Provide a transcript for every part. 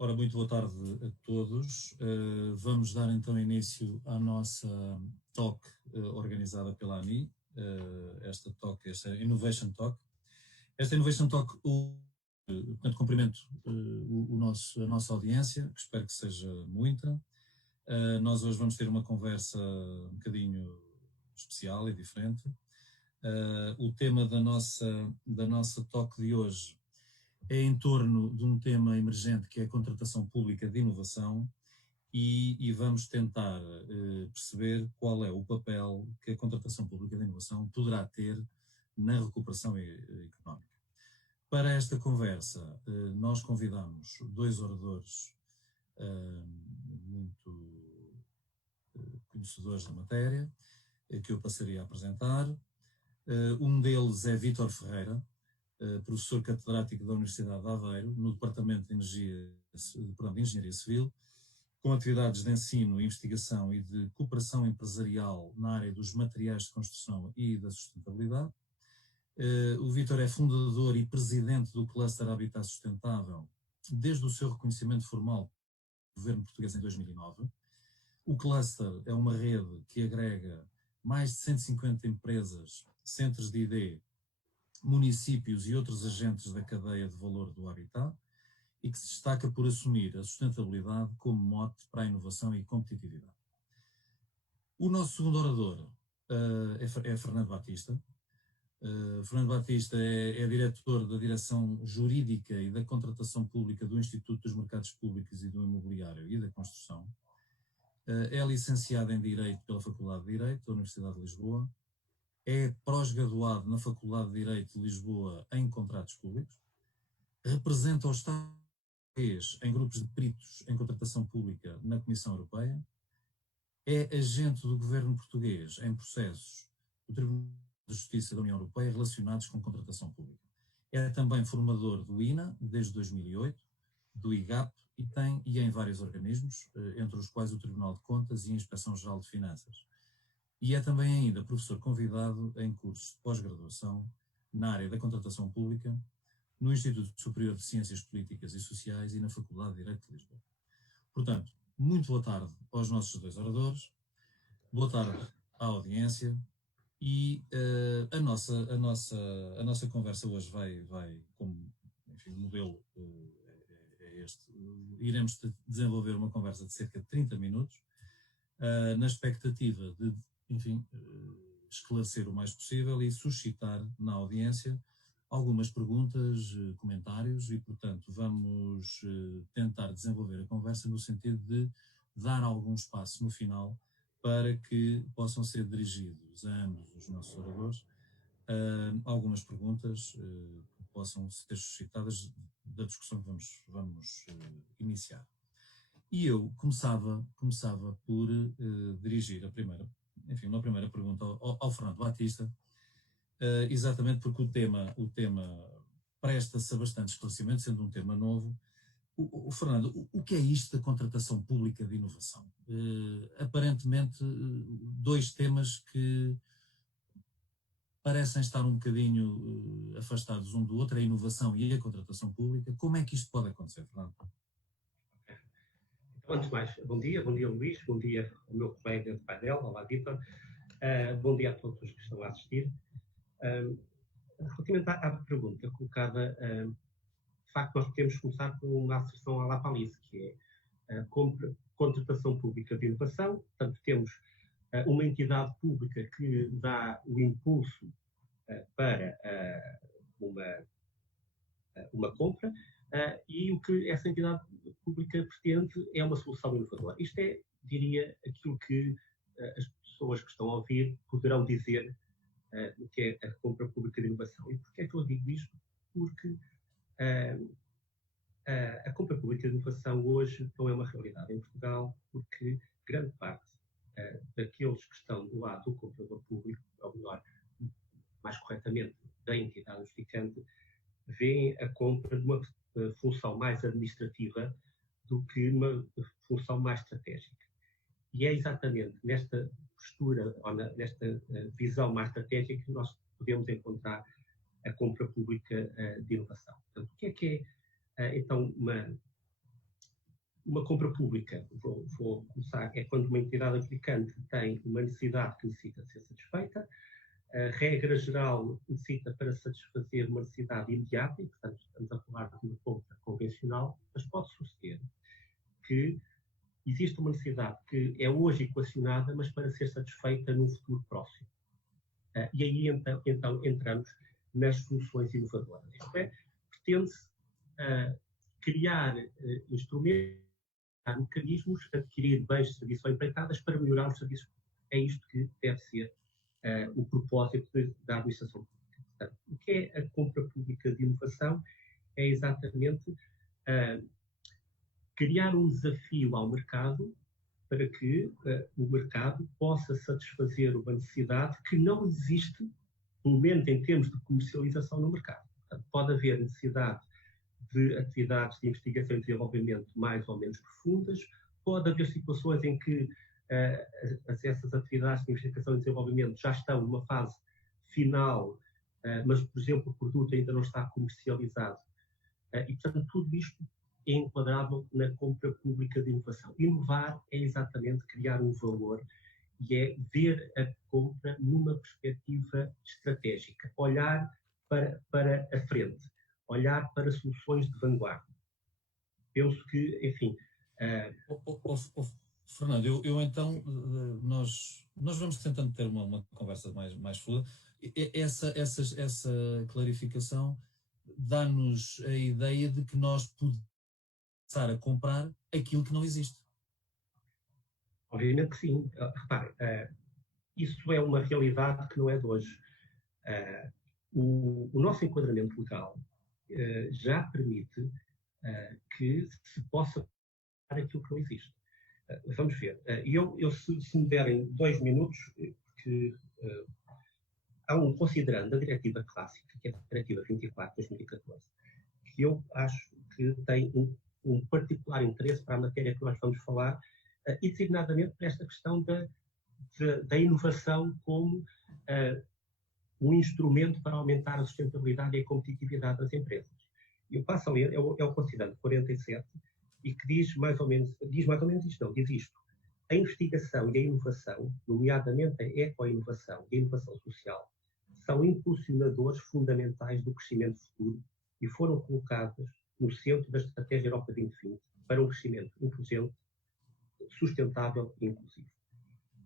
Ora, muito boa tarde a todos. Vamos dar então início à nossa talk organizada pela ANI, esta Innovation Talk. Esta Innovation Talk, portanto, cumprimento a nossa audiência, que espero que seja muita. Nós hoje vamos ter uma conversa um bocadinho especial e diferente. O tema da nossa talk de hoje é em torno de um tema emergente que é a contratação pública de inovação e vamos tentar perceber qual é o papel que a contratação pública de inovação poderá ter na recuperação económica. Para esta conversa, nós convidamos dois oradores muito conhecedores da matéria, que eu passaria a apresentar. Um deles é Vítor Ferreira, professor catedrático da Universidade de Aveiro, no Departamento de Engenharia Civil, com atividades de ensino, investigação e de cooperação empresarial na área dos materiais de construção e da sustentabilidade. O Vítor é fundador e presidente do Cluster Habitat Sustentável, desde o seu reconhecimento formal pelo governo português em 2009. O Cluster é uma rede que agrega mais de 150 empresas, centros de ID, municípios e outros agentes da cadeia de valor do habitat e que se destaca por assumir a sustentabilidade como mote para a inovação e competitividade. O nosso segundo orador é Fernando Batista. Fernando Batista é diretor da Direção Jurídica e da Contratação Pública do Instituto dos Mercados Públicos e do Imobiliário e da Construção. É licenciado em Direito pela Faculdade de Direito da Universidade de Lisboa. É pós-graduado na Faculdade de Direito de Lisboa em Contratos Públicos, representa o Estado português em grupos de peritos em contratação pública na Comissão Europeia, é agente do governo português em processos do Tribunal de Justiça da União Europeia relacionados com contratação pública. É também formador do INA desde 2008, do IGAP e em vários organismos, entre os quais o Tribunal de Contas e a Inspeção-Geral de Finanças. E é também ainda professor convidado em cursos de pós-graduação na área da contratação pública, no Instituto Superior de Ciências Políticas e Sociais e na Faculdade de Direito de Lisboa. Portanto, muito boa tarde aos nossos dois oradores, boa tarde à audiência e a nossa conversa hoje vai como, enfim, o modelo é este. Iremos desenvolver uma conversa de cerca de 30 minutos, na expectativa de, enfim, esclarecer o mais possível e suscitar na audiência algumas perguntas, comentários e, portanto, vamos tentar desenvolver a conversa no sentido de dar algum espaço no final para que possam ser dirigidos a ambos os nossos oradores algumas perguntas que possam ser suscitadas da discussão que vamos iniciar. E eu começava por dirigir uma primeira pergunta ao Fernando Batista, exatamente porque o tema presta-se a bastante esclarecimento, sendo um tema novo. Fernando, o que é isto da contratação pública de inovação? Aparentemente, dois temas que parecem estar um bocadinho afastados um do outro, a inovação e a contratação pública. Como é que isto pode acontecer, Fernando? Antes de mais, bom dia Luís, bom dia ao meu colega de painel, olá Vítor, bom dia a todos os que estão a assistir. Relativamente à pergunta colocada, de facto nós podemos começar com uma asserção à la Palice, que é a contratação pública de inovação. Portanto, temos uma entidade pública que dá o impulso para uma compra, e o que essa entidade pública pretende é uma solução inovadora. Isto é, diria, aquilo que as pessoas que estão a ouvir poderão dizer que é a compra pública de inovação. E porquê é que eu digo isto? Porque a compra pública de inovação hoje não é uma realidade em Portugal, porque grande parte daqueles que estão do lado do comprador público, ou melhor, mais corretamente, da entidade notificante, veem a compra de uma função mais administrativa do que uma função mais estratégica. E é exatamente nesta postura, ou nesta visão mais estratégica, que nós podemos encontrar a compra pública de inovação. Portanto, o que é então uma compra pública, vou começar, é quando uma entidade aplicante tem uma necessidade que necessita ser satisfeita. A regra geral necessita para satisfazer uma necessidade imediata, e, portanto, estamos a falar de uma compra convencional, mas pode suceder que existe uma necessidade que é hoje equacionada, mas para ser satisfeita num futuro próximo. E aí, então entramos nas soluções inovadoras. Isto é, pretende-se criar instrumentos, mecanismos, adquirir bens, serviços ou empreitadas para melhorar os serviços. É isto que deve ser o propósito da administração pública. Portanto, o que é a compra pública de inovação? É exatamente criar um desafio ao mercado para que o mercado possa satisfazer uma necessidade que não existe, pelo menos em termos de comercialização no mercado. Portanto, pode haver necessidade de atividades de investigação e desenvolvimento mais ou menos profundas, pode haver situações em que essas atividades de investigação e desenvolvimento já estão numa fase final, mas, por exemplo, o produto ainda não está comercializado. E, portanto, tudo isto é enquadrável na compra pública de inovação. Inovar é exatamente criar um valor e é ver a compra numa perspectiva estratégica, olhar para a frente, olhar para soluções de vanguarda. Penso que, enfim... Fernando, eu então, nós vamos tentando ter uma conversa mais fluida. Essa clarificação dá-nos a ideia de que nós podemos começar a comprar aquilo que não existe. Obviamente que sim. Repare, isso é uma realidade que não é de hoje. O nosso enquadramento legal já permite que se possa comprar aquilo que não existe. Vamos ver. Se me derem 2 minutos, porque há considerando a diretiva clássica, que é a diretiva 24 de 2014, que eu acho que tem um particular interesse para a matéria que nós vamos falar, e designadamente para esta questão da inovação como um instrumento para aumentar a sustentabilidade e a competitividade das empresas. Eu passo a ler, é o considerando 47, e que diz mais ou menos isto, não, diz isto. A investigação e a inovação, nomeadamente a eco-inovação e a inovação social, são impulsionadores fundamentais do crescimento futuro e foram colocadas no centro da Estratégia Europa 2020 para um crescimento inclusivo, sustentável e inclusivo.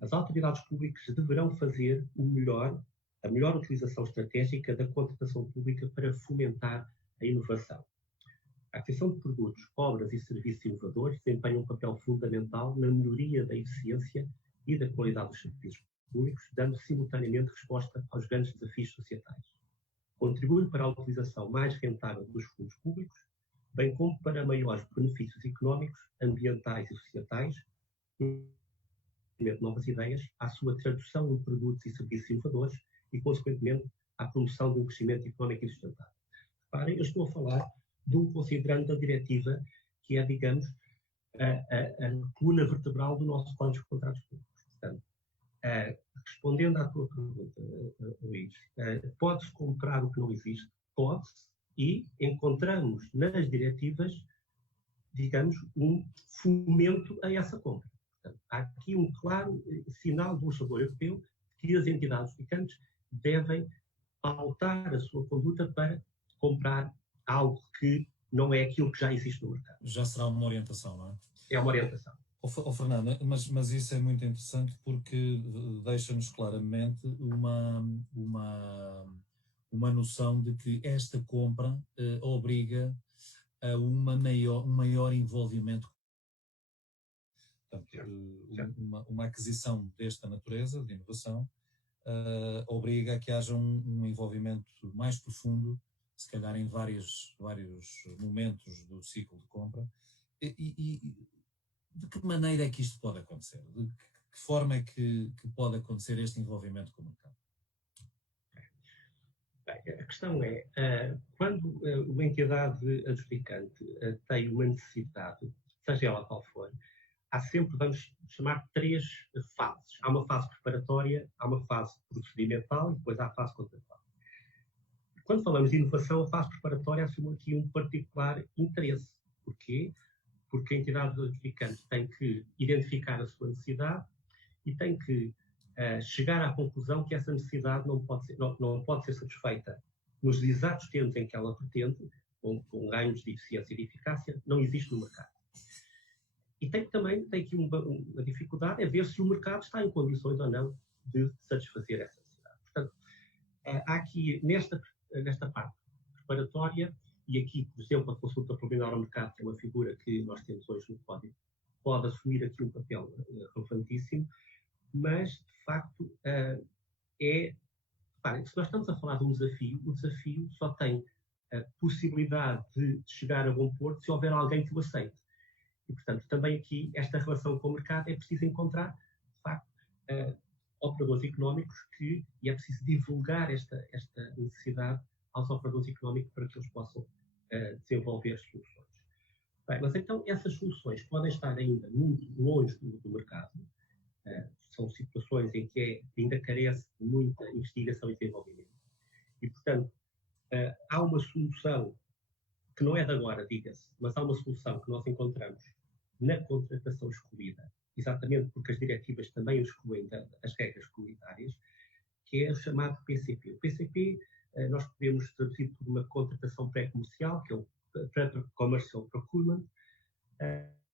As autoridades públicas deverão fazer a melhor utilização estratégica da contratação pública para fomentar a inovação. A aquisição de produtos, obras e serviços inovadores desempenha um papel fundamental na melhoria da eficiência e da qualidade dos serviços públicos, dando simultaneamente resposta aos grandes desafios societais. Contribui para a utilização mais rentável dos fundos públicos, bem como para maiores benefícios económicos, ambientais e societais, novas ideias, à sua tradução em produtos e serviços inovadores e, consequentemente, à promoção de um crescimento económico e sustentável. Reparem, eu estou a falar de um considerando da diretiva que é, digamos, a coluna vertebral do nosso Código de Contratos Públicos. Portanto, respondendo à tua pergunta, Luís, pode-se comprar o que não existe? Pode-se, e encontramos nas diretivas, digamos, um fomento a essa compra. Portanto, há aqui um claro sinal do legislador europeu que as entidades aplicantes devem pautar a sua conduta para comprar algo que não é aquilo que já existe no mercado. Já será uma orientação, não é? É uma orientação. Fernando, mas isso é muito interessante porque deixa-nos claramente uma noção de que esta compra obriga a um maior envolvimento. Portanto, uma aquisição desta natureza, de inovação, obriga a que haja um envolvimento mais profundo, se calhar em vários momentos do ciclo de compra. E de que maneira é que isto pode acontecer? De que forma é que pode acontecer este envolvimento com o mercado? Bem, a questão é, quando uma entidade adjudicante tem uma necessidade, seja ela qual for, há sempre, vamos chamar, 3 fases. Há uma fase preparatória, há uma fase procedimental e depois há a fase contratual. Quando falamos de inovação, a fase preparatória assume aqui um particular interesse. Porquê? porque a entidade adjudicante tem que identificar a sua necessidade e tem que chegar à conclusão que essa necessidade não pode ser satisfeita nos exatos termos em que ela pretende, com ganhos de eficiência e de eficácia, não existe no mercado. E também tem aqui uma dificuldade, é ver se o mercado está em condições ou não de satisfazer essa necessidade. Portanto, há aqui, nesta parte preparatória, e aqui, por exemplo, a consulta preliminar ao mercado, que é uma figura que nós temos hoje no código, pode assumir aqui um papel relevantíssimo, mas, de facto, se nós estamos a falar de um desafio, o desafio só tem a possibilidade de chegar a bom porto se houver alguém que o aceite. E, portanto, também aqui, esta relação com o mercado é preciso encontrar, de facto, operadores económicos e é preciso divulgar esta necessidade aos operadores económicos para que eles possam desenvolver soluções. Bem, mas então essas soluções podem estar ainda muito longe do mercado, são situações em que ainda carece de muita investigação e desenvolvimento. E, portanto, há uma solução que não é de agora, diga-se, mas há uma solução que nós encontramos na contratação escolhida, exatamente porque as diretivas também excluem as regras comunitárias, que é o chamado PCP. O PCP nós podemos traduzir por uma contratação pré-comercial, que é o Pre-Commercial Procurement,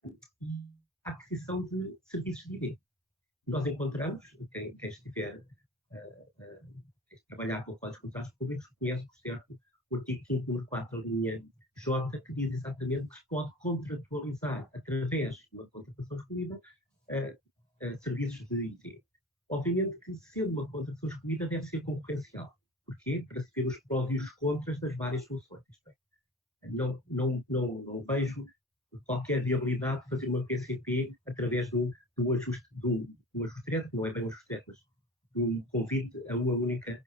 e a aquisição de serviços de ID. Nós encontramos, quem estiver a trabalhar com códigos de contratos públicos, conhece, por certo, o artigo 5º, número 4, a linha J, que diz exatamente que se pode contratualizar, através de uma contratação escolhida, serviços de IT. Obviamente que, sendo uma contratação escolhida, deve ser concorrencial. Porquê? Para se ver os prós e os contras das várias soluções. Isto é, não vejo qualquer viabilidade de fazer uma PCP através de um ajuste direto, que não é bem um ajuste direto, mas de um convite a uma única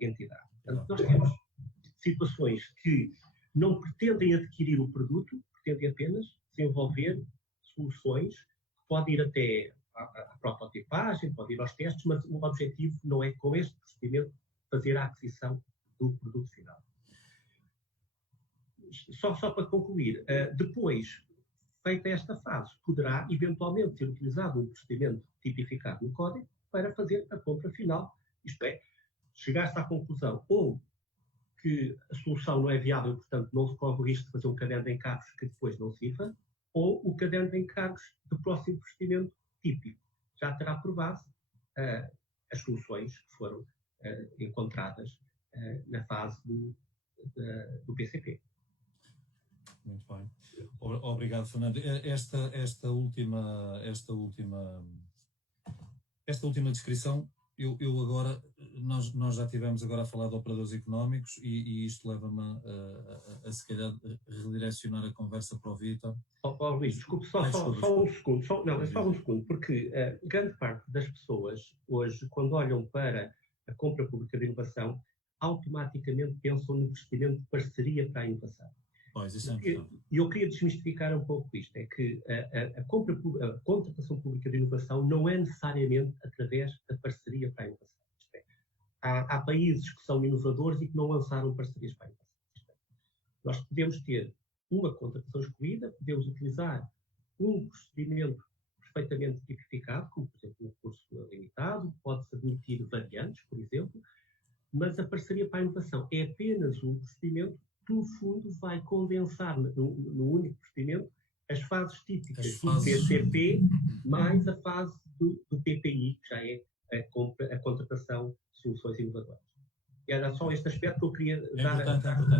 entidade. Portanto, nós temos situações que não pretendem adquirir o produto, pretendem apenas desenvolver soluções que podem ir até à prototipagem, podem ir aos testes, mas o objetivo não é, com este procedimento, fazer a aquisição do produto final. Só para concluir, depois, feita esta fase, poderá eventualmente ser utilizado um procedimento tipificado no código para fazer a compra final, isto é, chegar-se à conclusão ou que a solução não é viável, portanto não se corre o risco de fazer um caderno de encargos que depois não sirva, ou o caderno de encargos do próximo procedimento típico. Já terá por base as soluções que foram encontradas na fase do PCP. Muito bem. Obrigado, Fernando. Esta última descrição, eu agora, nós já tivemos agora a falar de operadores económicos e isto leva-me a se calhar redirecionar a conversa para o Vítor. Luís, desculpe, só um segundo. Só um segundo, porque grande parte das pessoas hoje, quando olham para a compra pública de inovação, automaticamente pensam no procedimento de parceria para a inovação. Pois, isso é importante. E eu queria desmistificar um pouco isto, é que a contratação pública de inovação não é necessariamente através da parceria para a inovação. Isto é, há países que são inovadores e que não lançaram parcerias para a inovação. Isto é, nós podemos ter uma contratação escolhida, podemos utilizar um procedimento perfeitamente tipificado, como, por exemplo, um curso limitado, pode-se admitir variantes, por exemplo, mas a parceria para a inovação é apenas um procedimento que, no fundo, vai condensar no único procedimento as fases típicas do PCP mais a fase do PPI, que já é a contratação de soluções inovadoras. E era só este aspecto que eu queria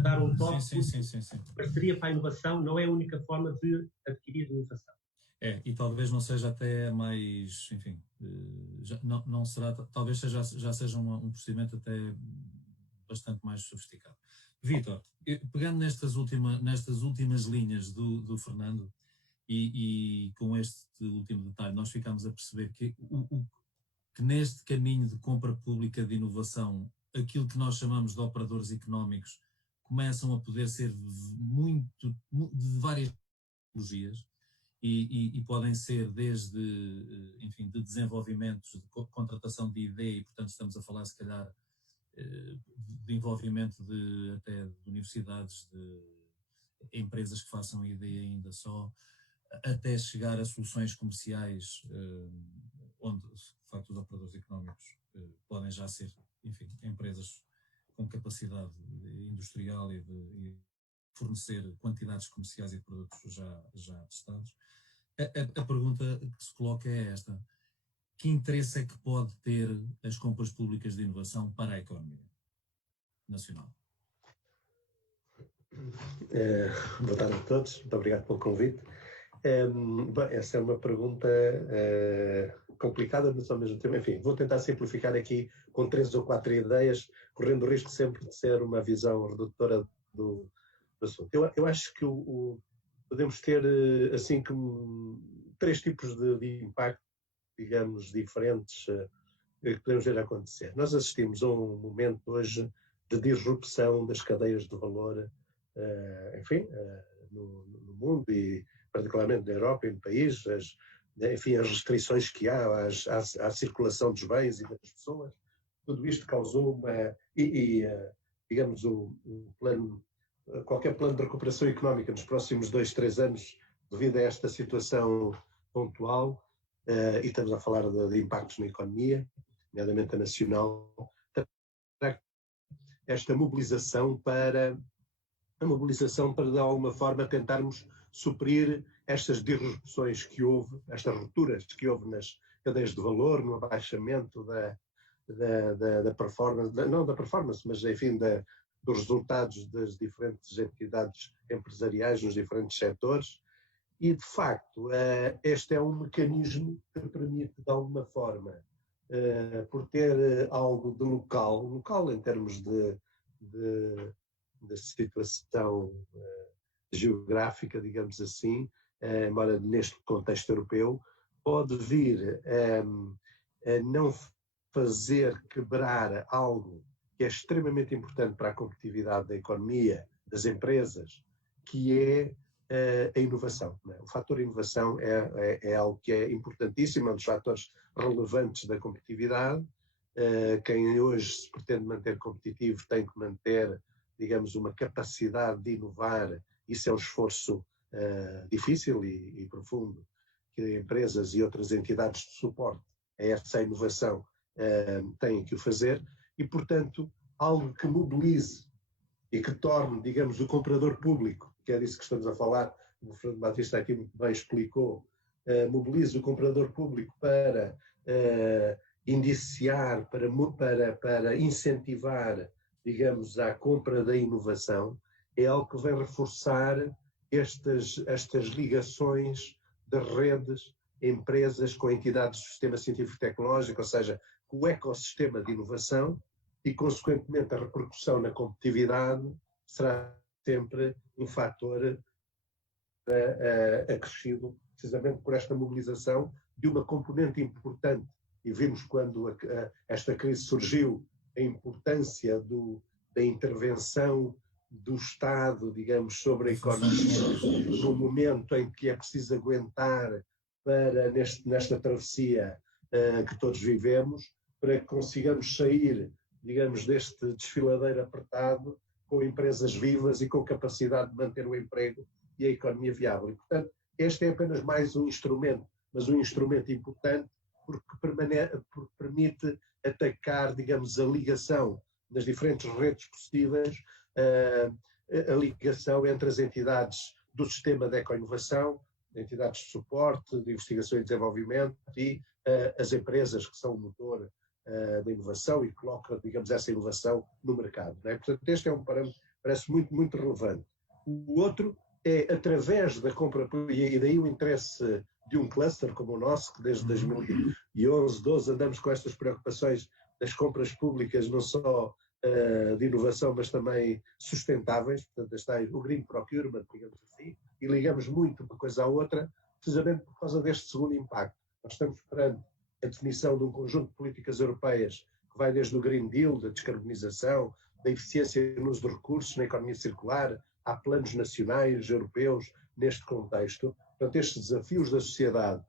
dar um toque. Sim. Parceria para a inovação não é a única forma de adquirir inovação. E talvez não seja até mais, enfim, não será, talvez já seja um procedimento até bastante mais sofisticado. Vítor, pegando nestas últimas linhas do Fernando e com este último detalhe, nós ficamos a perceber que neste caminho de compra pública de inovação, aquilo que nós chamamos de operadores económicos começam a poder ser de várias tecnologias e podem ser desde, enfim, de desenvolvimentos, de contratação de ideia, e portanto estamos a falar se calhar de envolvimento até de universidades, de empresas que façam ideia ainda só, até chegar a soluções comerciais onde, de facto, os operadores económicos podem já ser, enfim, empresas com capacidade industrial e de fornecer quantidades comerciais e de produtos já testados. A pergunta que se coloca é esta: que interesse é que pode ter as compras públicas de inovação para a economia nacional? Boa tarde a todos, muito obrigado pelo convite. Bem, essa é uma pergunta complicada, mas ao mesmo tempo, enfim, vou tentar simplificar aqui com 3 ou 4 ideias, correndo o risco sempre de ser uma visão redutora do assunto. Eu acho que podemos ter assim como 3 tipos de impacto, digamos, diferentes que podemos ver acontecer. Nós assistimos a um momento hoje de disrupção das cadeias de valor, enfim, no mundo e particularmente na Europa e no país, enfim, as restrições que há à circulação dos bens e das pessoas. Tudo isto causou digamos, qualquer plano de recuperação económica nos próximos 2, 3 anos, devido a esta situação pontual, e estamos a falar de impactos na economia, nomeadamente a nacional, esta mobilização para de alguma forma tentarmos suprir estas disrupções que houve, estas rupturas que houve nas cadeias de valor, no abaixamento da performance, não da performance, mas enfim dos resultados das diferentes entidades empresariais nos diferentes setores. E de facto este é um mecanismo que permite de alguma forma, por ter algo de local em termos de situação geográfica, digamos assim, embora neste contexto europeu, pode vir a não fazer quebrar algo que é extremamente importante para a competitividade da economia, das empresas, que é a inovação. Não é? O fator inovação é algo que é importantíssimo, é um dos fatores relevantes da competitividade. Quem hoje se pretende manter competitivo tem que manter, digamos, uma capacidade de inovar. Isso é um esforço difícil e profundo que empresas e outras entidades de suporte a essa inovação têm que o fazer e, portanto, algo que mobilize e que torne, digamos, o comprador público, que é disso que estamos a falar, o Fernando Batista aqui muito bem explicou, mobilize o comprador público para indiciar, para incentivar, digamos, a compra da inovação, é algo que vai reforçar estas ligações das redes, empresas com entidades do sistema científico-tecnológico, ou seja, com o ecossistema de inovação e, consequentemente, a repercussão na competitividade será sempre um fator acrescido, precisamente por esta mobilização de uma componente importante. E vimos quando esta crise surgiu, a importância da intervenção do Estado, digamos, sobre a economia, no momento em que é preciso aguentar para, nesta travessia que todos vivemos, para que consigamos sair, digamos, deste desfiladeiro apertado, com empresas vivas e com capacidade de manter o emprego e a economia viável. E, portanto, este é apenas mais um instrumento, mas um instrumento importante, porque permite atacar, digamos, a ligação nas diferentes redes possíveis, a ligação entre as entidades do sistema de eco-inovação, entidades de suporte, de investigação e desenvolvimento e as empresas que são o motor da inovação e que colocam, digamos, essa inovação no mercado. Não é? Portanto, este é um parâmetro que parece muito, muito relevante. O outro é, através da compra, e daí o interesse de um cluster como o nosso, que desde 2011, 12 andamos com estas preocupações das compras públicas, não só de inovação, mas também sustentáveis, portanto está aí o Green Procurement, digamos assim, e ligamos muito uma coisa à outra, precisamente por causa deste segundo impacto. Nós estamos perante a definição de um conjunto de políticas europeias que vai desde o Green Deal, da descarbonização, da eficiência no uso de recursos, na economia circular, há planos nacionais, europeus, neste contexto. Portanto, estes desafios da sociedade,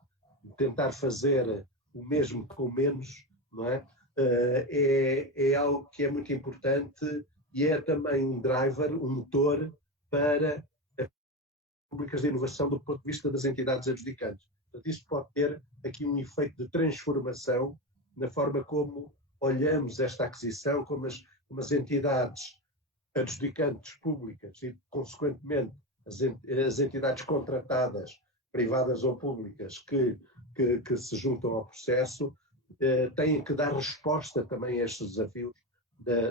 de tentar fazer o mesmo com menos, não é? É algo que é muito importante e é também um driver, um motor para a públicas de inovação do ponto de vista das entidades adjudicantes. Portanto, isto pode ter aqui um efeito de transformação na forma como olhamos esta aquisição, como as entidades adjudicantes públicas e, consequentemente, as entidades contratadas, privadas ou públicas, que se juntam ao processo, têm que dar resposta também a estes desafios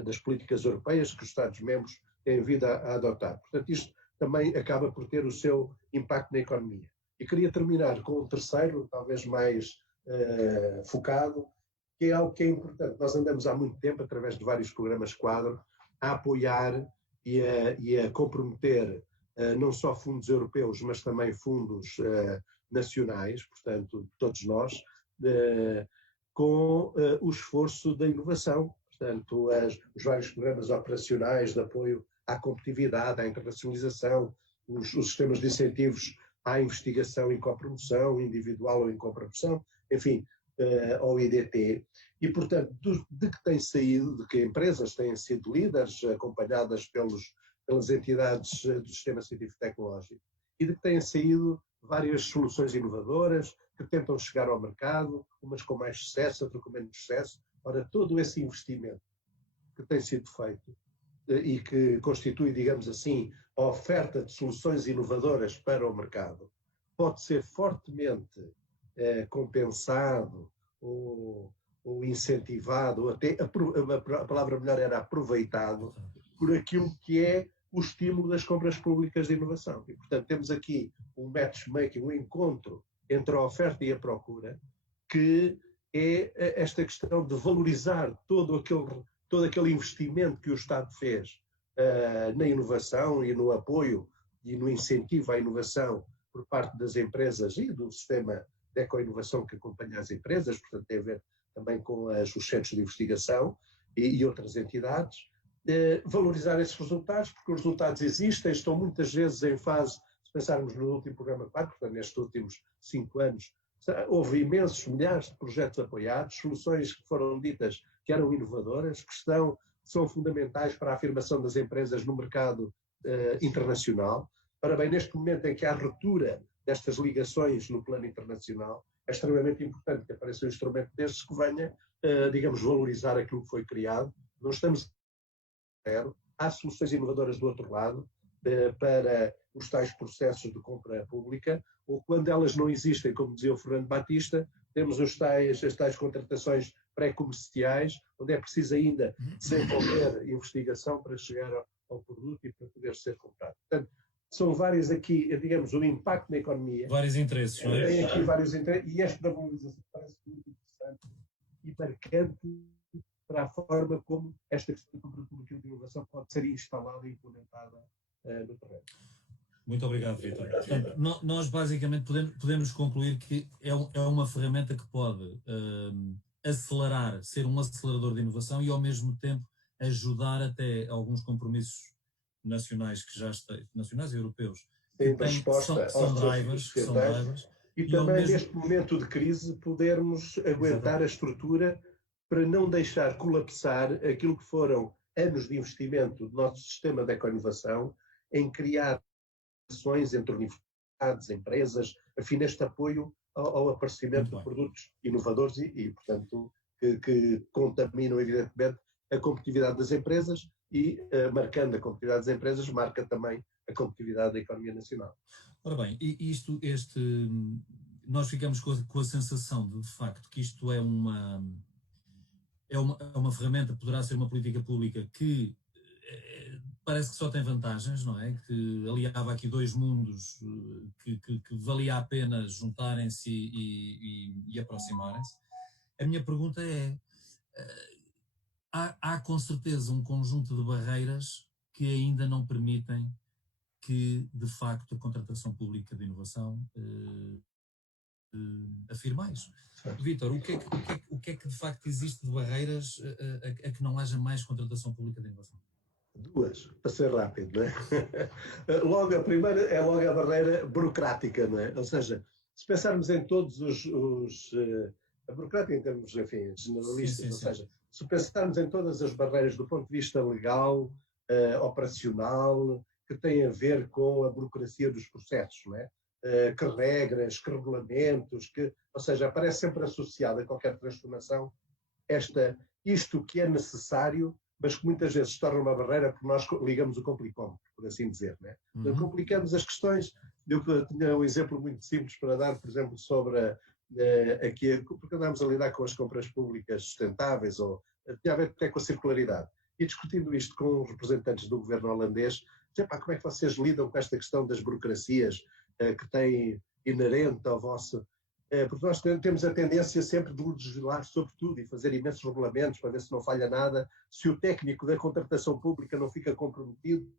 das políticas europeias que os Estados-membros têm vindo a adotar. Portanto, isto também acaba por ter o seu impacto na economia. E queria terminar com um terceiro, talvez mais focado, que é algo que é importante. Nós andamos há muito tempo, através de vários programas quadro, a apoiar e a comprometer não só fundos europeus, mas também fundos nacionais, portanto, todos nós, com o esforço da inovação. Portanto, os vários programas operacionais de apoio à competitividade, à internacionalização, os sistemas de incentivos à investigação em coprodução, individual ou em coprodução, enfim, ao IDT. E, portanto, de que empresas têm sido líderes, acompanhadas pelas entidades do sistema científico-tecnológico, e de que têm saído várias soluções inovadoras que tentam chegar ao mercado, umas com mais sucesso, outras com menos sucesso. Ora, todo esse investimento que tem sido feito e que constitui, digamos assim, a oferta de soluções inovadoras para o mercado, pode ser fortemente compensado ou incentivado, ou até a palavra melhor era aproveitado, por aquilo que é o estímulo das compras públicas de inovação. E, portanto, temos aqui um matchmaking, um encontro entre a oferta e a procura, que é esta questão de valorizar todo aquele investimento que o Estado fez na inovação e no apoio e no incentivo à inovação por parte das empresas e do sistema de eco-inovação que acompanha as empresas, portanto tem a ver também com os centros de investigação e outras entidades, valorizar esses resultados, porque os resultados existem, estão muitas vezes em fase, se pensarmos no último programa 4, portanto nestes últimos 5 anos, houve imensos, milhares de projetos apoiados, soluções que foram ditas que eram inovadoras, que são fundamentais para a afirmação das empresas no mercado internacional. Ora bem, neste momento em que há ruptura destas ligações no plano internacional, é extremamente importante que apareça um instrumento destes que venha, digamos, valorizar aquilo que foi criado. Não estamos zero. Há soluções inovadoras do outro lado para os tais processos de compra pública, ou quando elas não existem, como dizia o Fernando Batista, temos as tais contratações pré-comerciais, onde é preciso ainda desenvolver investigação para chegar ao produto e para poder ser comprado. Portanto, são várias aqui, digamos, o impacto na economia. Vários interesses, não é? Tem aqui vários interesses, e esta valorização parece muito interessante e marcante para a forma como esta questão de compra pública de inovação pode ser instalada e implementada no terreno. Muito obrigado, Vítor. Portanto, nós basicamente podemos concluir que é uma ferramenta que pode acelerar, ser um acelerador de inovação e ao mesmo tempo ajudar até alguns compromissos nacionais que já estão, nacionais e europeus, que são drivers. E também neste momento de crise podermos aguentar a estrutura para não deixar colapsar aquilo que foram anos de investimento do nosso sistema de eco-inovação em criar ações entre universidades, empresas, afim neste apoio ao aparecimento de produtos inovadores e portanto, que contaminam evidentemente a competitividade das empresas e, marcando a competitividade das empresas, marca também a competitividade da economia nacional. Ora bem, nós ficamos com a sensação de facto que isto é uma ferramenta, poderá ser uma política pública que parece que só tem vantagens, não é? Que aliava aqui dois mundos que valia a pena juntarem-se e aproximarem-se. A minha pergunta é, há com certeza um conjunto de barreiras que ainda não permitem que, de facto, a contratação pública de inovação afirme mais. Vítor, o que é que de facto existe de barreiras a que não haja mais contratação pública de inovação? Duas, para ser rápido, não é? Logo, a primeira é logo a barreira burocrática, não é? Ou seja, se pensarmos em todos a burocrática em termos, enfim, generalistas, ou seja, se pensarmos em todas as barreiras do ponto de vista legal, operacional, que tem a ver com a burocracia dos processos, não é? Que regras, que regulamentos, ou seja, aparece sempre associado a qualquer transformação isto que é necessário, mas que muitas vezes se torna uma barreira porque nós ligamos o complicómetro, por assim dizer. Né? Complicamos as questões. Eu tinha um exemplo muito simples para dar, por exemplo, sobre aqui, porque andamos a lidar com as compras públicas sustentáveis, ou tinha a ver até com a circularidade. E discutindo isto com os representantes do governo holandês, dizer, como é que vocês lidam com esta questão das burocracias que têm inerente ao vosso... porque nós temos a tendência sempre de legislar sobre tudo e fazer imensos regulamentos para ver se não falha nada. Se o técnico da contratação pública não fica comprometido,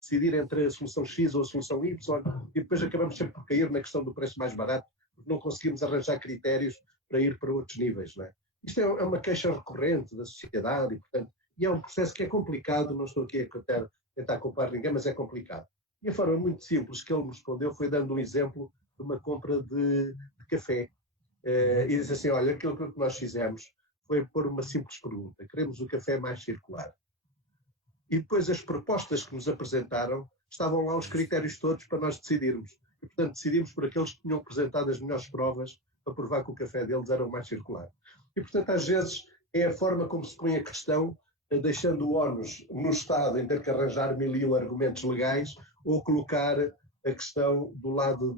decidir entre a solução X ou a solução Y, e depois acabamos sempre por cair na questão do preço mais barato, porque não conseguimos arranjar critérios para ir para outros níveis. Não é? Isto é uma queixa recorrente da sociedade e, portanto, é um processo que é complicado, não estou aqui a tentar culpar ninguém, mas é complicado. E a forma muito simples que ele me respondeu foi dando um exemplo de uma compra de café. E diz assim, olha, aquilo que nós fizemos foi pôr uma simples pergunta. Queremos o café mais circular. E depois as propostas que nos apresentaram, estavam lá os critérios todos para nós decidirmos. E, portanto, decidimos por aqueles que tinham apresentado as melhores provas para provar que o café deles era o mais circular. E, portanto, às vezes é a forma como se põe a questão, deixando o ónus no Estado em ter que arranjar 1000 argumentos legais, ou colocar a questão do lado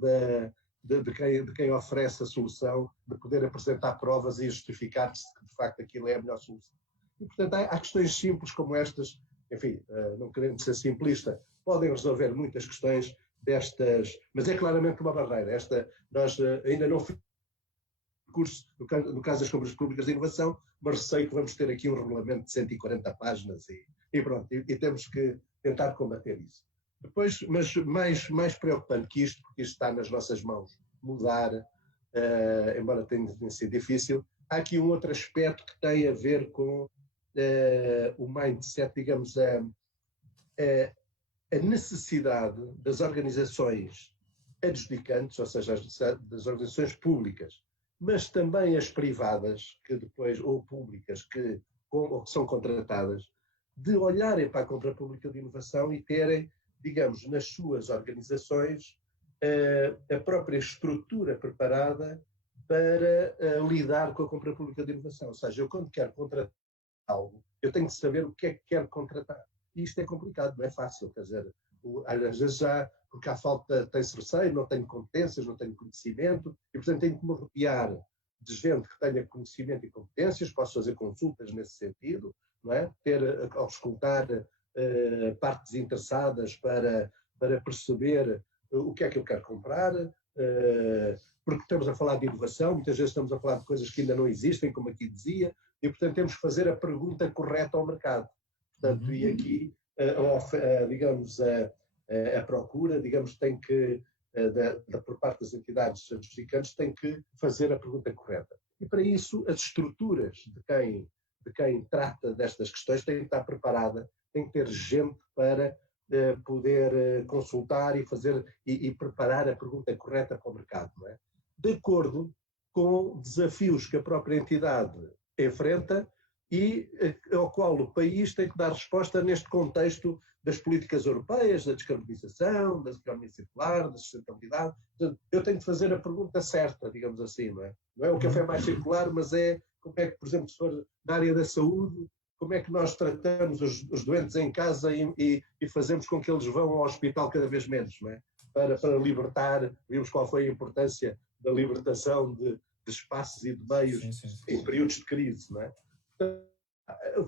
de quem oferece a solução, de poder apresentar provas e justificar-se que de facto aquilo é a melhor solução. E portanto há questões simples como estas, enfim, não querendo ser simplista, podem resolver muitas questões destas, mas é claramente uma barreira. Nós ainda não fizemos curso, no caso das compras públicas de inovação, mas receio que vamos ter aqui um regulamento de 140 páginas e pronto, e temos que tentar combater isso. Depois, mas mais preocupante que isto, porque isto está nas nossas mãos, mudar, embora tenha sido difícil, há aqui um outro aspecto que tem a ver com o mindset, digamos, a necessidade das organizações adjudicantes, ou seja, das organizações públicas, mas também as privadas, que depois, ou públicas, que são contratadas, de olharem para a compra pública de inovação e terem, digamos, nas suas organizações, a própria estrutura preparada para lidar com a compra pública de inovação. Ou seja, eu quando quero contratar algo, eu tenho que saber o que é que quero contratar. E isto é complicado, não é fácil. Quer dizer, às vezes já, porque há falta, tem-se receio, não tenho competências, não tenho conhecimento, e portanto tenho que me rodear de gente que tenha conhecimento e competências, posso fazer consultas nesse sentido, não é? Auscultar partes interessadas para perceber o que é que eu quero comprar, porque estamos a falar de inovação, muitas vezes estamos a falar de coisas que ainda não existem, como aqui dizia, e portanto temos que fazer a pergunta correta ao mercado. Portanto, e aqui, digamos, a procura, digamos, tem que, por parte das entidades adjudicantes, tem que fazer a pergunta correta. E para isso, as estruturas de quem trata destas questões têm que estar preparada, tem que ter gente para poder consultar e fazer e preparar a pergunta correta para o mercado, não é? De acordo com desafios que a própria entidade enfrenta e ao qual o país tem que dar resposta neste contexto das políticas europeias, da descarbonização, da economia circular, da sustentabilidade. Portanto, eu tenho que fazer a pergunta certa, digamos assim, não é? Não é o café mais circular, mas é como é que, por exemplo, se for na área da saúde, como é que nós tratamos os doentes em casa e fazemos com que eles vão ao hospital cada vez menos, não é? Para libertar, vimos qual foi a importância da libertação de espaços e de meios em períodos de crise, não é?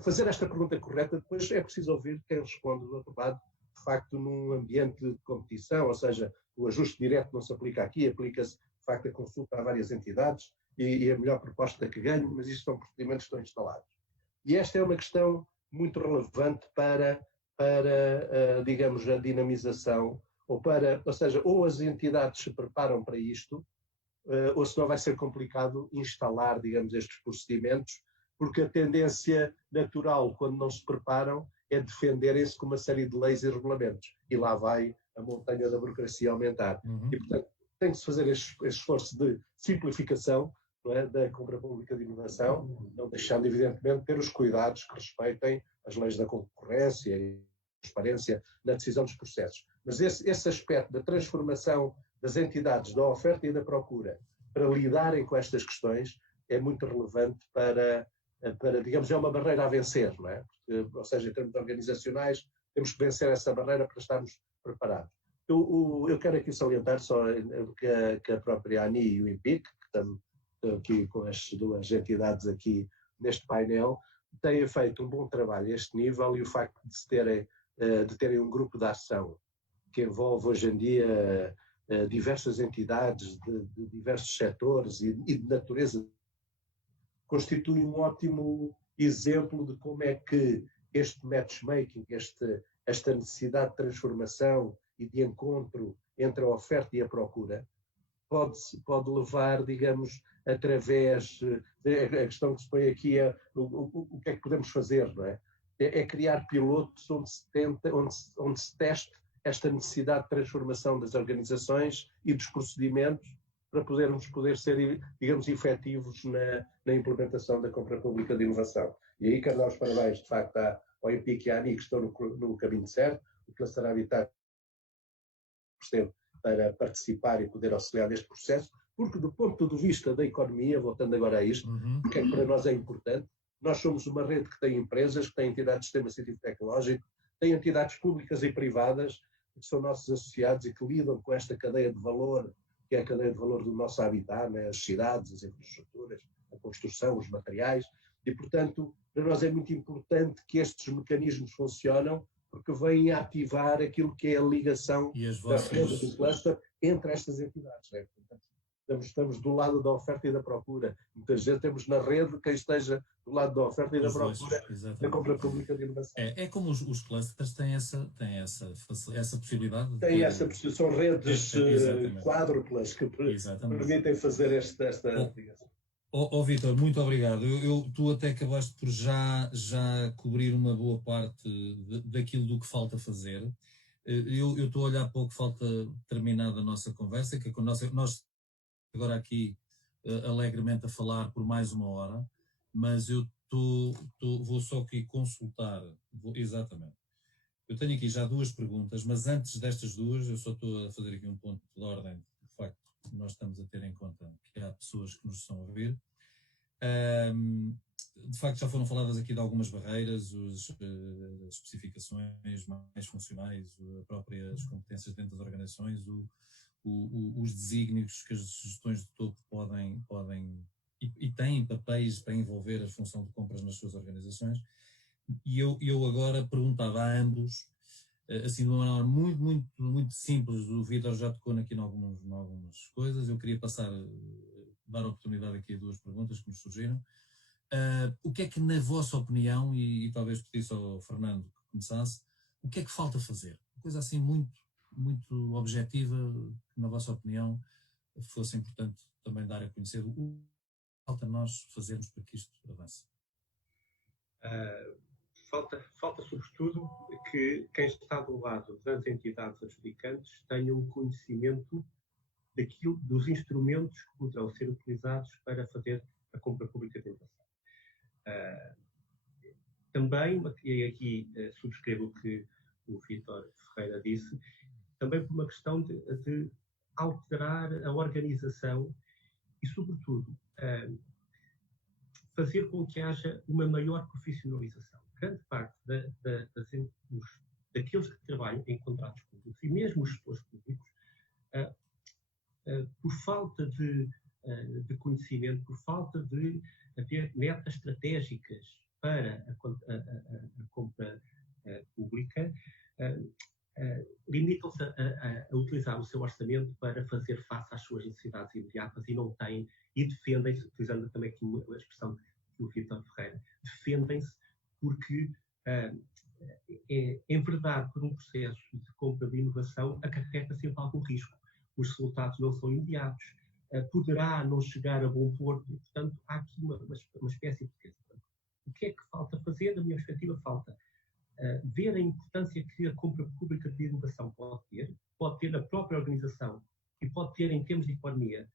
Fazer esta pergunta correta, depois é preciso ouvir quem responde do outro lado, de facto, num ambiente de competição, ou seja, o ajuste direto não se aplica aqui, aplica-se, de facto, a consulta a várias entidades e a melhor proposta que ganho, mas isto são procedimentos que estão instalados. E esta é uma questão muito relevante para digamos, a dinamização, ou seja, ou as entidades se preparam para isto, ou senão vai ser complicado instalar, digamos, estes procedimentos, porque a tendência natural, quando não se preparam, é defenderem-se com uma série de leis e regulamentos. E lá vai a montanha da burocracia aumentar. E, portanto, tem que se fazer este esforço de simplificação, não é, da compra pública de inovação, não deixando, evidentemente, ter os cuidados que respeitem as leis da concorrência transparência na decisão dos processos. Mas esse aspecto da transformação das entidades, da oferta e da procura, para lidarem com estas questões, é muito relevante para digamos, é uma barreira a vencer, não é? Porque, ou seja, em termos organizacionais, temos que vencer essa barreira para estarmos preparados. Eu quero aqui salientar só que a própria ANI e o IPIC, que estão aqui com as duas entidades aqui neste painel, têm feito um bom trabalho a este nível, e o facto de terem um grupo de ação que envolve hoje em dia diversas entidades de diversos setores e de natureza, constitui um ótimo exemplo de como é que este matchmaking, esta necessidade de transformação e de encontro entre a oferta e a procura pode levar, digamos, através a questão que se põe aqui é o que é que podemos fazer, não é? É criar pilotos onde se teste esta necessidade de transformação das organizações e dos procedimentos para poder ser, digamos, efetivos na implementação da compra pública de inovação. E aí quero dar os parabéns, de facto, ao IPIC e à ANI, que estão no caminho certo, o Cluster Habitat para participar e poder auxiliar neste processo, porque do ponto de vista da economia, voltando agora a isto, o que é que para nós é importante? Nós somos uma rede que tem empresas, que tem entidades de sistema científico tecnológico, tem entidades públicas e privadas, que são nossos associados e que lidam com esta cadeia de valor, que é a cadeia de valor do nosso habitat, né? As cidades, as infraestruturas, a construção, os materiais, e portanto para nós é muito importante que estes mecanismos funcionem, porque vêm ativar aquilo que é a ligação da rede do cluster entre estas entidades, né? Portanto, estamos do lado da oferta e da procura. Muitas vezes temos na rede quem esteja do lado da oferta e da procura da compra pública de inovação. É como os clusters têm essa possibilidade. São redes quádruplas que permitem fazer esta ligação. Vítor, muito obrigado. Tu até acabaste por já cobrir uma boa parte daquilo do que falta fazer. Eu estou a olhar para o que falta terminar da nossa conversa, que nós agora aqui alegremente a falar por mais uma hora, mas eu vou só aqui consultar. Exatamente. Eu tenho aqui já duas perguntas, mas antes destas duas, eu só estou a fazer aqui um ponto de ordem, de facto, nós estamos a ter em conta que há pessoas que nos estão a ouvir. De facto, já foram faladas aqui de algumas barreiras, as especificações mais funcionais, as próprias competências dentro das organizações, os desígnios que as gestões de topo podem e têm papéis para envolver a função de compras nas suas organizações. E eu agora perguntava a ambos, assim de uma maneira muito simples, o Vítor já tocou aqui em algumas coisas, eu queria dar oportunidade aqui a duas perguntas que nos surgiram. O que é que, na vossa opinião, e talvez pedisse ao Fernando que começasse, o que é que falta fazer? Uma coisa assim muito objetiva, que na vossa opinião fosse importante também dar a conhecer. O que falta nós fazermos para que isto avance? Falta sobretudo que quem está do lado das entidades adjudicantes tenha um conhecimento dos instrumentos que poderão ser utilizados para fazer a compra pública de inovação. Também, e aqui subscrevo o que o Vítor Ferreira disse, também por uma questão de alterar a organização e, sobretudo, fazer com que haja uma maior profissionalização. Grande parte daqueles que trabalham em contratos públicos, e mesmo os gestores públicos, por falta de conhecimento, por falta de haver metas estratégicas para a compra pública, limitam-se a utilizar o seu orçamento para fazer face às suas necessidades imediatas e não têm, e defendem-se, utilizando também aqui a expressão do Vítor Ferreira, defendem-se porque, em verdade, por um processo de compra de inovação, acarreta sempre algum risco. Os resultados não são imediatos, poderá não chegar a bom porto, e, portanto, há aqui uma espécie de questão. O que é que falta fazer? Da minha perspectiva, falta ver a importância que a compra pública de inovação pode ter na própria organização e pode ter em termos de economia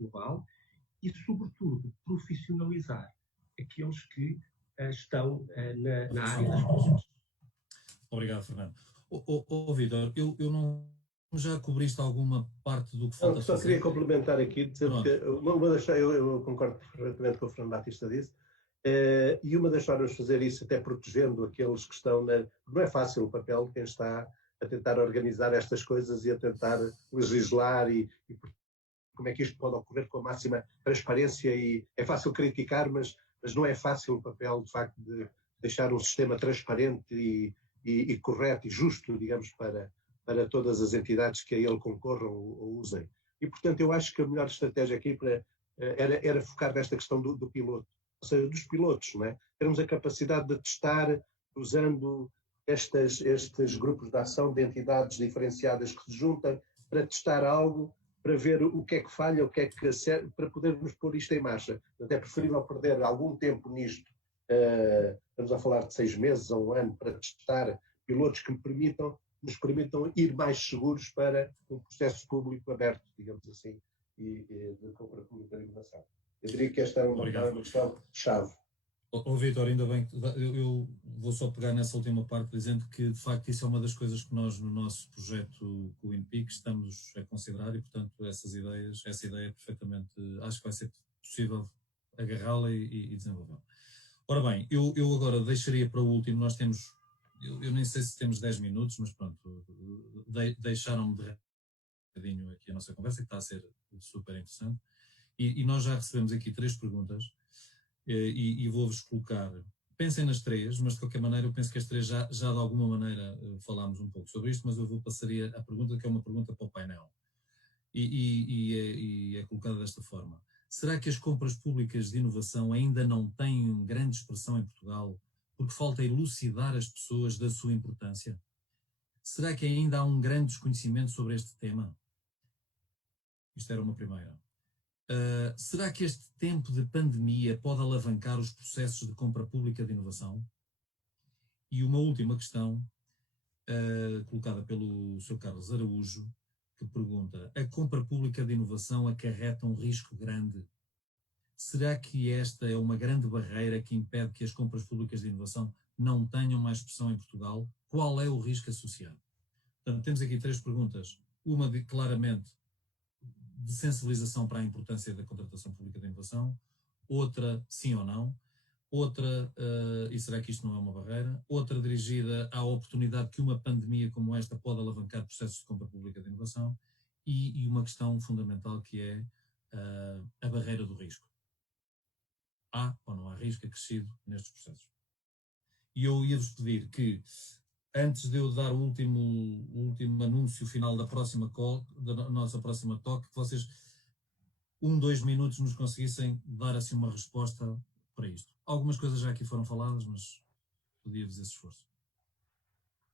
global e, sobretudo, profissionalizar aqueles que estão na área das compras. Obrigado, Fernando. Vítor, eu não... Já cobriste alguma parte do que falta Só fazer? queria complementar aqui, dizer que eu concordo perfeitamente com o Fernando Batista disse, e uma das formas de fazer isso, até protegendo aqueles que estão na... Não é fácil o papel de quem está a tentar organizar estas coisas e a tentar legislar e como é que isto pode ocorrer com a máxima transparência, e é fácil criticar, mas não é fácil o papel, de facto, de deixar um sistema transparente e correto e justo, digamos, para todas as entidades que a ele concorram ou usem. E, portanto, eu acho que a melhor estratégia aqui era focar nesta questão do piloto, ou seja, dos pilotos, não é? Termos a capacidade de testar usando estes grupos de ação de entidades diferenciadas que se juntam para testar algo, para ver o que é que falha, o que é que acerta, para podermos pôr isto em marcha. Portanto, é preferível perder algum tempo nisto, estamos a falar de 6 meses ou 1 ano, para testar pilotos que nos permitam ir mais seguros para um processo público aberto, digamos assim, e de compra pública de inovação. Eu diria que esta é uma questão-chave. Vítor, ainda bem que eu vou só pegar nessa última parte dizendo que, de facto, isso é uma das coisas que nós, no nosso projeto com o INPIC, estamos a considerar e, portanto, essa ideia perfeitamente, acho que vai ser possível agarrá-la e desenvolvê-la. Ora bem, eu agora deixaria para o último, nós temos, eu nem sei se temos 10 minutos, mas pronto, deixaram-me de recadinho aqui a nossa conversa, que está a ser super interessante, e nós já recebemos aqui 3 perguntas, e vou-vos colocar, pensem nas 3, mas de qualquer maneira eu penso que as 3 já de alguma maneira falámos um pouco sobre isto, mas eu passaria a pergunta, que é uma pergunta para o painel, e é colocada desta forma. Será que as compras públicas de inovação ainda não têm grande expressão em Portugal porque falta elucidar as pessoas da sua importância? Será que ainda há um grande desconhecimento sobre este tema? Isto era uma primeira. Será que este tempo de pandemia pode alavancar os processos de compra pública de inovação? E uma última questão, colocada pelo Sr. Carlos Araújo, que pergunta: a compra pública de inovação acarreta um risco grande? Será que esta é uma grande barreira que impede que as compras públicas de inovação não tenham mais expressão em Portugal? Qual é o risco associado? Portanto, temos aqui 3 perguntas. Uma claramente de sensibilização para a importância da contratação pública de inovação, outra, sim ou não, outra, e será que isto não é uma barreira, outra dirigida à oportunidade que uma pandemia como esta pode alavancar processos de compra pública de inovação, e uma questão fundamental que é a barreira do risco. Há ou não há risco acrescido nestes processos? E eu ia-vos pedir que, antes de eu dar o último anúncio final da nossa próxima talk, que vocês 2 minutos nos conseguissem dar assim uma resposta para isto. Algumas coisas já aqui foram faladas, mas podia-vos esse esforço.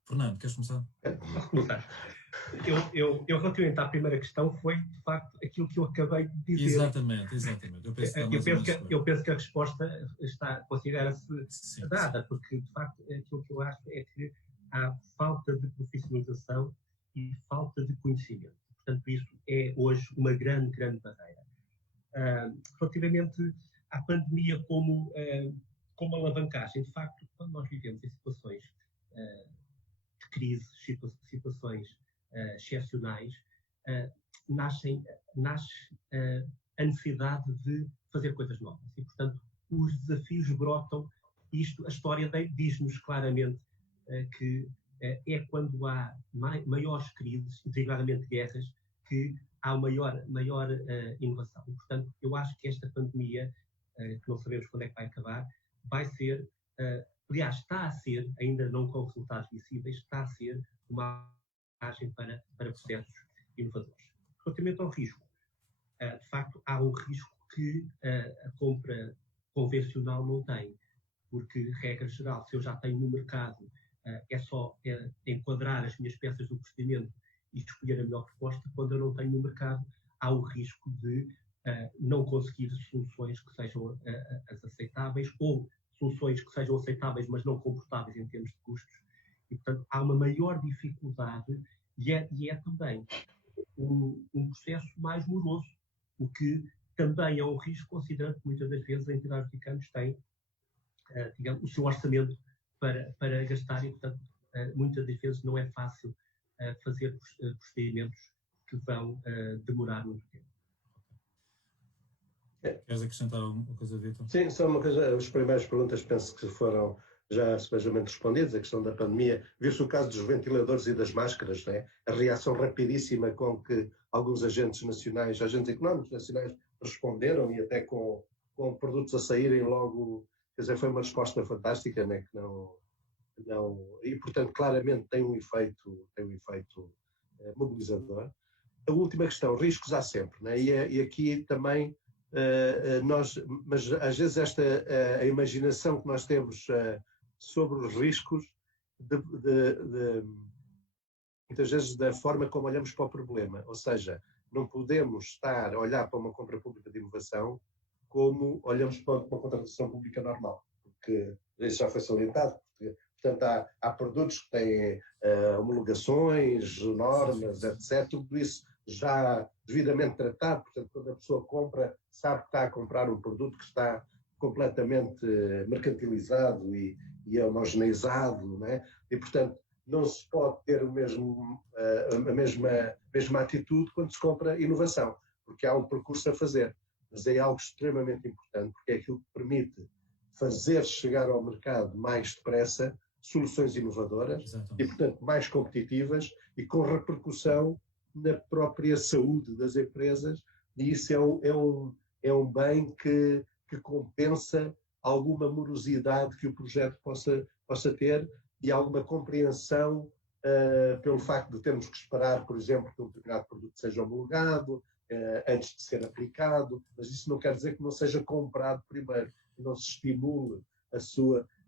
Fernando, queres começar? Posso começar? Eu relativamente à primeira questão, foi de facto aquilo que eu acabei de dizer. Exatamente. Eu penso que a resposta considera-se dada, porque de facto aquilo que eu acho é que há falta de profissionalização e falta de conhecimento. Portanto, isso é hoje uma grande barreira. Relativamente à pandemia como alavancagem, de facto, quando nós vivemos em situações de crise, situações excepcionais, nasce a necessidade de fazer coisas novas. E, portanto, os desafios brotam. A história diz-nos claramente que é quando há maiores crises, designadamente guerras, que há maior inovação. E, portanto, eu acho que esta pandemia, que não sabemos quando é que vai acabar, vai ser, aliás, está a ser, ainda não com resultados visíveis, está a ser uma margem para processos inovadores. Relativamente ao risco, de facto, há um risco que a compra convencional não tem, porque, regra geral, se eu já tenho no mercado, é só enquadrar as minhas peças do procedimento e escolher a melhor proposta. Quando eu não tenho no mercado, há o risco de não conseguir soluções que sejam as aceitáveis, ou soluções que sejam aceitáveis, mas não confortáveis em termos de custos. E, portanto, há uma maior dificuldade e é também um processo mais moroso, o que também é um risco, considerando que muitas das vezes as entidades de câmbios têm, digamos, o seu orçamento para gastar e, portanto, muitas das vezes não é fácil fazer procedimentos que vão demorar muito tempo. Queres acrescentar alguma coisa, Vítor? Sim, só uma coisa. As primeiras perguntas penso que foram já sebejamente respondidas. A questão da pandemia. Viu-se o caso dos ventiladores e das máscaras, né? A reação rapidíssima com que alguns agentes nacionais, agentes económicos nacionais, responderam e até com produtos a saírem logo. Quer dizer, foi uma resposta fantástica, né? Que não, e, portanto, claramente tem um efeito mobilizador. A última questão, riscos há sempre, né? E aqui também mas às vezes a imaginação que nós temos sobre os riscos muitas vezes da forma como olhamos para o problema, ou seja, não podemos estar a olhar para uma compra pública de inovação como olhamos para uma contratação pública normal, porque isso já foi salientado. Portanto, há produtos que têm homologações, normas, etc. Tudo isso já devidamente tratado. Portanto, quando a pessoa compra, sabe que está a comprar um produto que está completamente mercantilizado e homogeneizado, né? E, portanto, não se pode ter a mesma atitude quando se compra inovação, porque há um percurso a fazer. Mas é algo extremamente importante, porque é aquilo que permite fazer chegar ao mercado mais depressa soluções inovadoras. Exatamente. E, portanto, mais competitivas e com repercussão na própria saúde das empresas, e isso é um bem que compensa alguma morosidade que o projeto possa ter e alguma compreensão pelo facto de termos que esperar, por exemplo, que um determinado produto seja homologado antes de ser aplicado, mas isso não quer dizer que não seja comprado primeiro, que não se estimule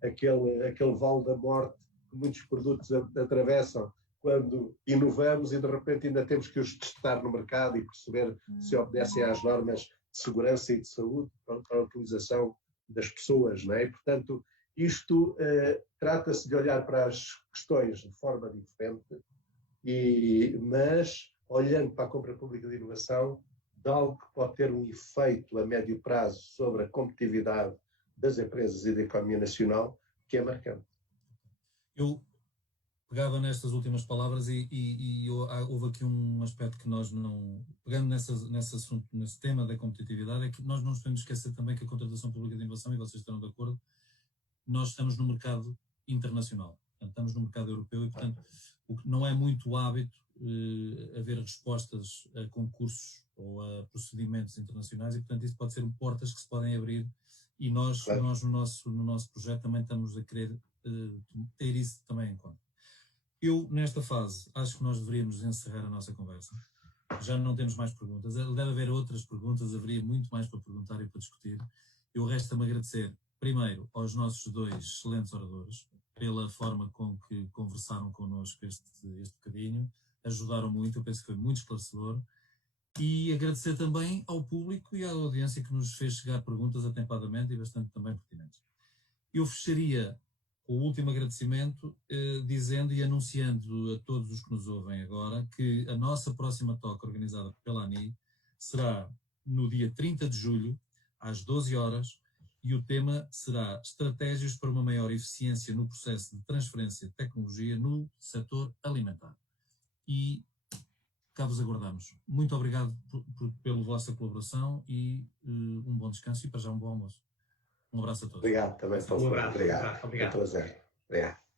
aquele vale da morte que muitos produtos atravessam quando inovamos e de repente ainda temos que os testar no mercado e perceber se obedecem às normas de segurança e de saúde para a utilização das pessoas, não é? E, portanto, isto trata-se de olhar para as questões de forma diferente, mas olhando para a compra pública de inovação, de algo que pode ter um efeito a médio prazo sobre a competitividade das empresas e da economia nacional, que é marcante. Eu pegava nestas últimas palavras e houve aqui um aspecto que nós não... Pegando nesse assunto, nesse tema da competitividade, é que nós não nos podemos esquecer também que a contratação pública de inovação, e vocês estarão de acordo, nós estamos no mercado internacional, portanto, estamos no mercado europeu e, portanto, o que não é muito hábito haver respostas a concursos ou a procedimentos internacionais e, portanto, isso pode ser portas que se podem abrir e nós no nosso projeto também estamos a querer ter isso também em conta. Eu, nesta fase, acho que nós deveríamos encerrar a nossa conversa. Já não temos mais perguntas. Deve haver outras perguntas, haveria muito mais para perguntar e para discutir. Eu resta-me agradecer, primeiro, aos nossos dois excelentes oradores, pela forma com que conversaram connosco este bocadinho. Ajudaram muito, eu penso que foi muito esclarecedor. E agradecer também ao público e à audiência que nos fez chegar perguntas atempadamente e bastante também pertinentes. Eu fecharia o último agradecimento dizendo e anunciando a todos os que nos ouvem agora que a nossa próxima talk organizada pela ANI será no dia 30 de julho, às 12 horas, e o tema será Estratégias para uma maior eficiência no processo de transferência de tecnologia no setor alimentar. E cá vos aguardamos. Muito obrigado pela vossa colaboração e um bom descanso e para já um bom almoço. Um abraço a todos. Obrigado também. Um abraço. Obrigado. Obrigado. Obrigado.